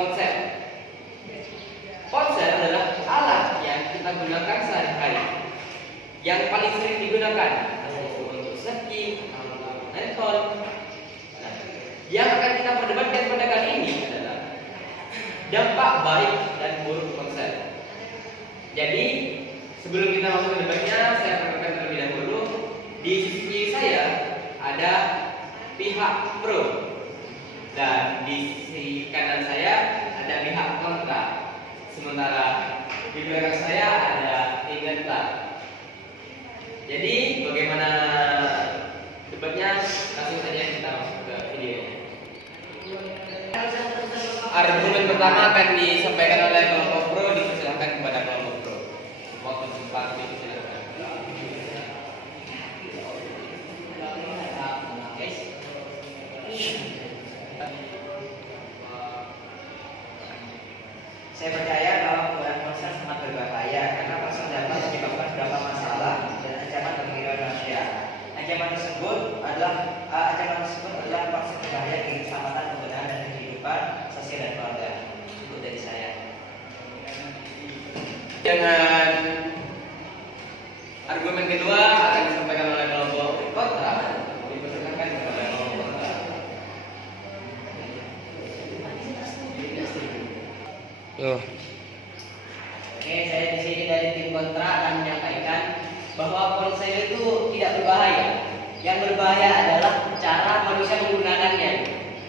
ponsel. Ponsel adalah alat yang kita gunakan sehari-hari, yang paling sering digunakan untuk searching, handphone. Nah, yang akan kita perdebatkan pada kali ini adalah dampak baik dan buruk ponsel. Jadi sebelum kita masuk ke debatnya, saya perkenalkan terlebih dahulu. Di sisi kiri saya ada pihak pro dan di sisi kanan saya ada pihak kontra. Sementara di belakang saya ada tim netral. Jadi bagaimana debatnya? Langsung saja kita masuk ke videonya. Argumen pertama akan disampaikan oleh kelompok pro, dipersilakan kepada kelompok pro. Waktu sempat dipersilakan. Saya percaya kalau penggunaan ponsel sangat berbahaya karena ponsel dapat menyebabkan beberapa masalah dan ancaman bagi kehidupan manusia. Ancaman tersebut adalah ponsel berbahaya bagi keselamatan penggunaan dan kehidupan sosial dan keluarga. Itu dari saya. Dengan argumen kedua akan disampaikan oleh kelompok kontra. Dipersilakan kepada kelompok kontra. Oke, saya di sini dari tim kontra akan menyampaikan bahwa ponsel itu tidak berbahaya. Yang berbahaya adalah cara manusia menggunakannya.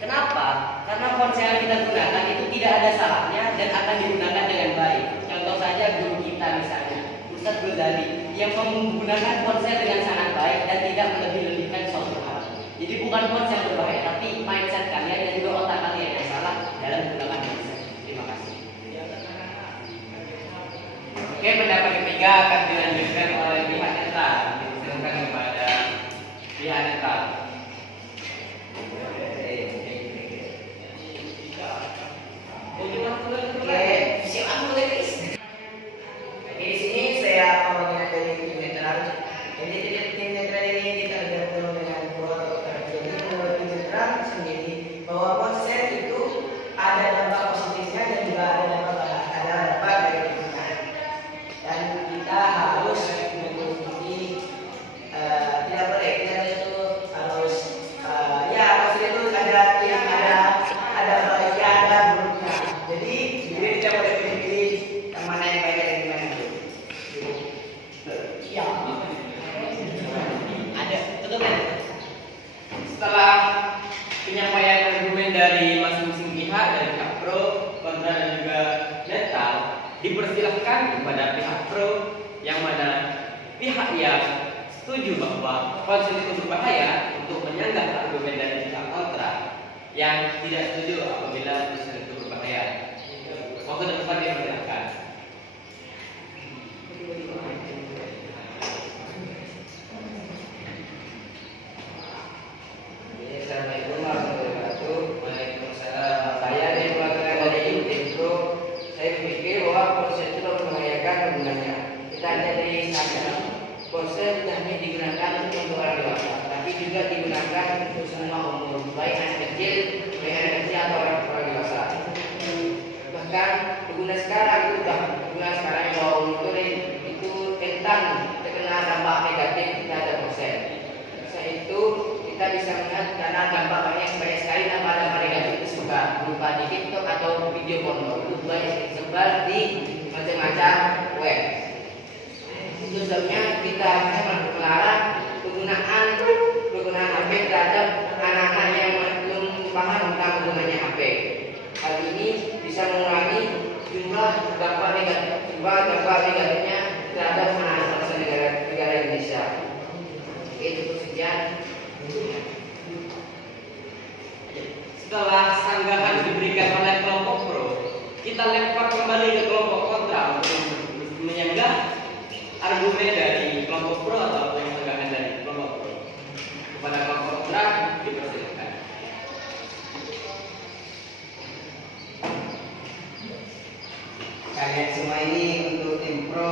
Kenapa? Karena ponsel yang kita gunakan itu tidak ada salahnya dan akan digunakan dengan baik. Contoh saja guru kita misalnya, Ustadz Ghazali, yang menggunakan ponsel dengan sangat baik dan tidak melebih-lebihkan suatu hal. Jadi bukan ponsel yang berbahaya, tapi mindset kalian dan juga otak kalian yang salah dalam menggunakan ponsel. Terima kasih. Oke, pendapat ketiga akan dilanjutkan oleh pihak netral. Dipersilakan kepada pihak netral. Oke, siapa mulai guys? Oke, di sini saya pembagian dari tim netral. Jadi tim netral ini kita bertemu dengan dua dokter. Jadi menurut tim netral sendiri bahwa ponsel itu ada dampak positifnya dan juga ada dampak negatifnya. Dan kita harus mengikuti tidak boleh kita itu harus ya ponsel itu ada baiknya ada buruknya. Jadi kita boleh pilih yang mana yang baik dan yang mana yang buruk. Iya. Ada betul kan? Setelah penyampaian argumen dari masing-masing pihak, dari pihak pro, kontra dan juga netral, dipersilahkan kepada pihak pro yang mana pihak yang setuju bahwa ponsel itu berbahaya untuk menyanggah argumen dari pihak kontra yang tidak setuju apabila ponsel itu berbahaya. Waktu dan tempat dipersilahkan. Assalamualaikum warahmatullahi wabarakatuh. Waalaikumsalam. Saya dari keluarga dari Intro. Saya berpikir bahwa ponsel itu membahayakan penggunanya. Kita lihat dari sana, ponsel tidak hanya digunakan untuk orang dewasa, tapi juga digunakan untuk semua umur, baik anak kecil atau orang dewasa. Bahkan pengguna sekarang yang bawa umur itu tentang terkena dampak negatif terhadap ponsel. Selain itu kita bisa melihat karena dampaknya banyak sekali dampak negatif itu suka berupa di TikTok atau video porno itu banyak tersebar di macam-macam web. Itu sebabnya kita harusnya melarang penggunaan HP terhadap anak-anak yang belum paham tentang penggunanya HP. Hal ini bisa mengurangi jumlah dampak negatifnya terhadap anak bangsa negara Indonesia. Oke, cukup sekian. Setelah sanggahan diberikan oleh kelompok pro, kita lempar kembali ke kelompok kontra untuk menyanggah argumen dari kelompok pro atau sanggahan dari kelompok pro. Kepada kelompok kontra dipersilakan. Kalian semua ini untuk tim pro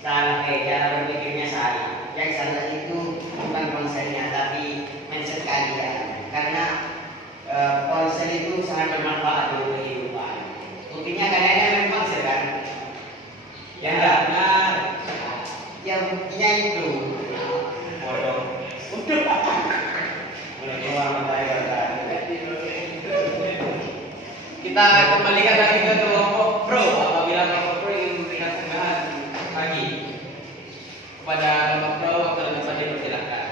cara berpikirnya salah. Yang salah itu bukan ponselnya tapi mindset kalian. Karena ponsel itu sangat bermanfaat untuk hidup. Ini kayaknya memang sih kan. Ya enggak benar. Yang punya itu. Bodoh. Mulai keluar matanya kan. Kita kembalikan lagi ke kelompok pro. Apabila kelompok pro ingin memberikan sanggahan lagi kepada kelompok pro, waktu dapat dipersilakan.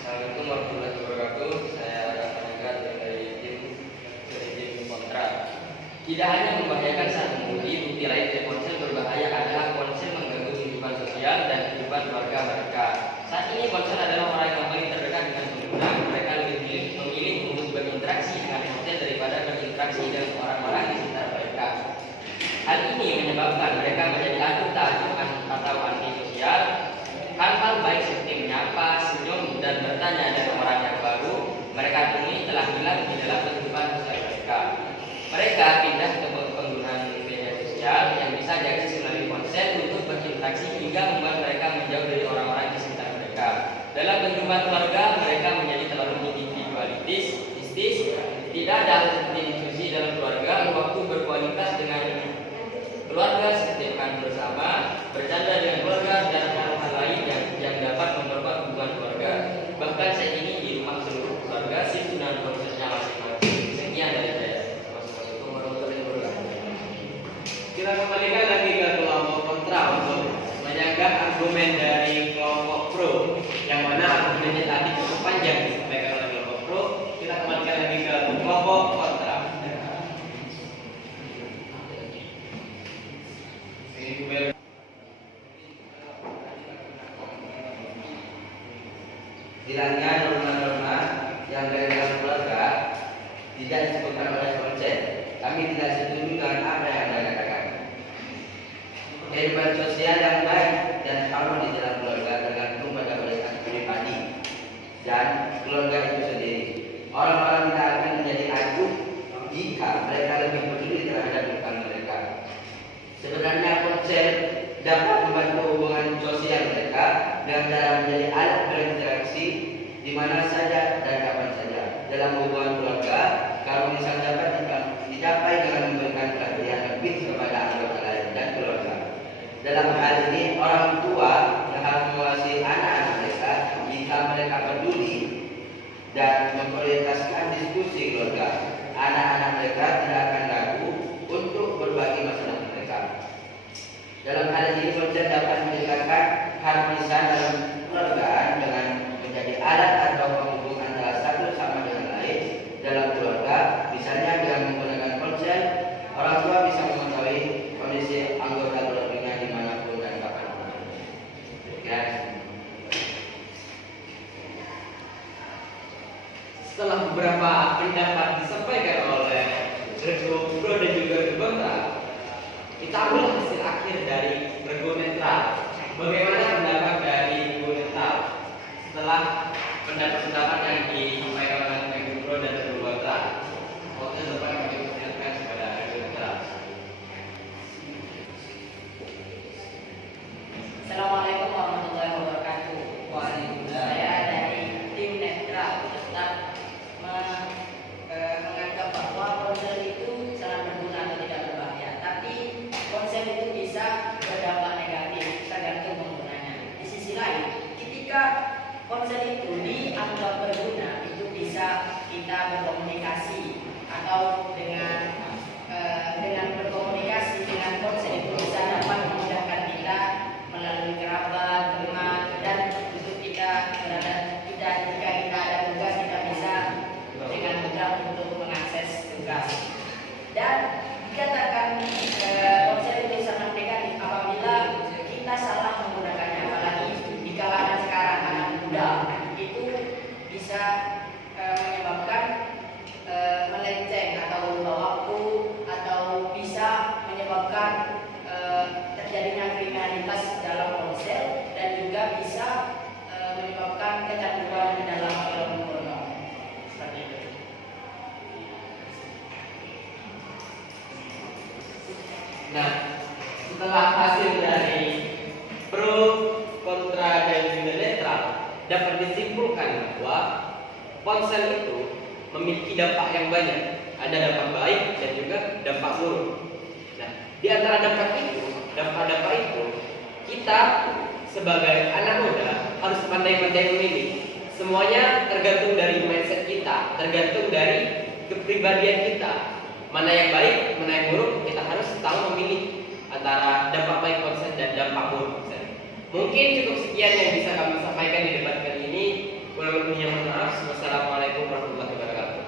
Assalamualaikum warahmatullahi wabarakatuh. Saya Rafa Nagar dari tim kontra. Tidak hanya membahayakan saat mengemudi, bukti lain dari ponsel berbahaya adalah ponsel mengganggu kehidupan sosial dan kehidupan keluarga mereka. Saat ini ponsel adalah orang yang paling terdekat dengan pengguna. Mereka lebih memilih untuk berinteraksi dengan ponsel daripada berinteraksi dengan orang-orang di sekitar mereka. Hal ini menyebabkan mereka menjadi adu takjub atau antisosial. Hal-hal baik seperti menyapa, senyum, dan bertanya dengan orang yang baru mereka temui telah hilang di dalam kehidupan sosial mereka. Mereka pindah ke penggunaan media sosial yang bisa diakses melalui ponsel untuk berinteraksi hingga membuat mereka menjauh dari orang-orang di sekitar mereka. Dalam kehidupan keluarga, mereka menjadi terlalu individualistis, tidak ada hal seperti diskusi dalam keluarga, waktu berkualitas dengan keluarga seperti makan bersama, bercanda dengan keluarga, dan hal-hal lain yang dapat memperkuat hubungan keluarga. Bahkan saat ini di rumah seluruh keluarga sibuk dengan prosesnya masing-masing. Sekian dari saya. Wassalamualaikum warahmatullahi wabarakatuh. Kita kembalikan lagi ke kelompok kontra untuk menyanggah argumen dari kelompok pro, yang mana argumennya tadi cukup panjang disampaikan oleh kelompok pro. Kita kembalikan lagi ke kelompok kontra. Hilangnya norma-norma yang dari dalam keluarga tidak disebutkan oleh konsep. Kami tidak setuju dengan apa yang Anda katakan. Kehidupan sosial yang baik dan harmonis di dalam keluarga tergantung pada kualitas pribadi dan keluarga itu sendiri. Orang-orang tidak akan menjadi acuh jika mereka lebih peduli terhadap kehidupan mereka. Sebenarnya konsep dapat membantu hubungan sosial mereka dengan cara menjadi alat berinteraksi di mana saja dan kapan saja. Dalam hubungan keluarga, keharmonisan dapat dicapai dengan memberikan perhatian lebih kepada anggota lain dan keluarga. Dalam hal ini, orang tua yang harus mengawasi anak-anak mereka jika mereka peduli dan memprioritaskan diskusi keluarga. Anak-anak mereka tidak akan ragu untuk berbagi masalah mereka. Dalam hal ini, konsep dapat meningkatkan harmonisan dalam keluarga dengan menjadi alat atau penghubung antara satu sama dengan lain dalam keluarga. Misalnya dengan menggunakan ponsel, orang tua bisa mengetahui kondisi anggota keluarganya dimanapun dan kapanpun. Ya. Setelah beberapa pendapat disampaikan oleh Rego Pro dan juga Rego Kontra, kita ambil hasil akhir dari Rego Netral. Bagaimana pendapat dari Rego Netral setelah pendapat-pendapat yang disampaikan oleh Rego Pro dan Rego Kontra? Waktu depan kami persilakan kepada Rego Netral. Assalamualaikum warahmatullahi wabarakatuh. Saya dari tim netral tetap menganggap bahwa ponsel itu sangat berguna atau tidak berbahaya. Tapi ponsel itu bisa berdampak negatif tergantung penggunanya. Di sisi lain, ketika ponsel itu dianggap berguna, itu bisa kita berkomunikasi atau dengan berkomunikasi dengan ponsel itu bisa dapat memudahkan kita melalui kerabat, teman, dan untuk kita jika kita ada tugas kita bisa dengan mudah untuk mengakses tugas. Dan dikatakan ponsel itu sangat negatif apabila kita salah menggunakannya, apalagi di kalangan sekarang anak muda itu bisa menyebabkan melenceng atau lupa waktu atau bisa menyebabkan terjadinya kriminalitas dalam ponsel dan juga bisa menyebabkan kecanduan di dalam film porno. Seperti itu. Nah, setelah hasil dari pro, kontra, dan juga netral, dapat disimpulkan bahwa ponsel itu memiliki dampak yang banyak. Ada dampak baik dan juga dampak buruk. Nah, di antara dampak itu, kita sebagai anak muda harus pandai-pandai memilih. Semuanya tergantung dari mindset kita, tergantung dari kepribadian kita. Mana yang baik, mana yang buruk, kita harus tahu memilih antara dampak baik ponsel dan dampak buruk ponsel. Mungkin cukup sekian yang bisa kami sampaikan di debat kali ini. Kurang lebihnya mohon maaf. Wassalamualaikum warahmatullahi wabarakatuh.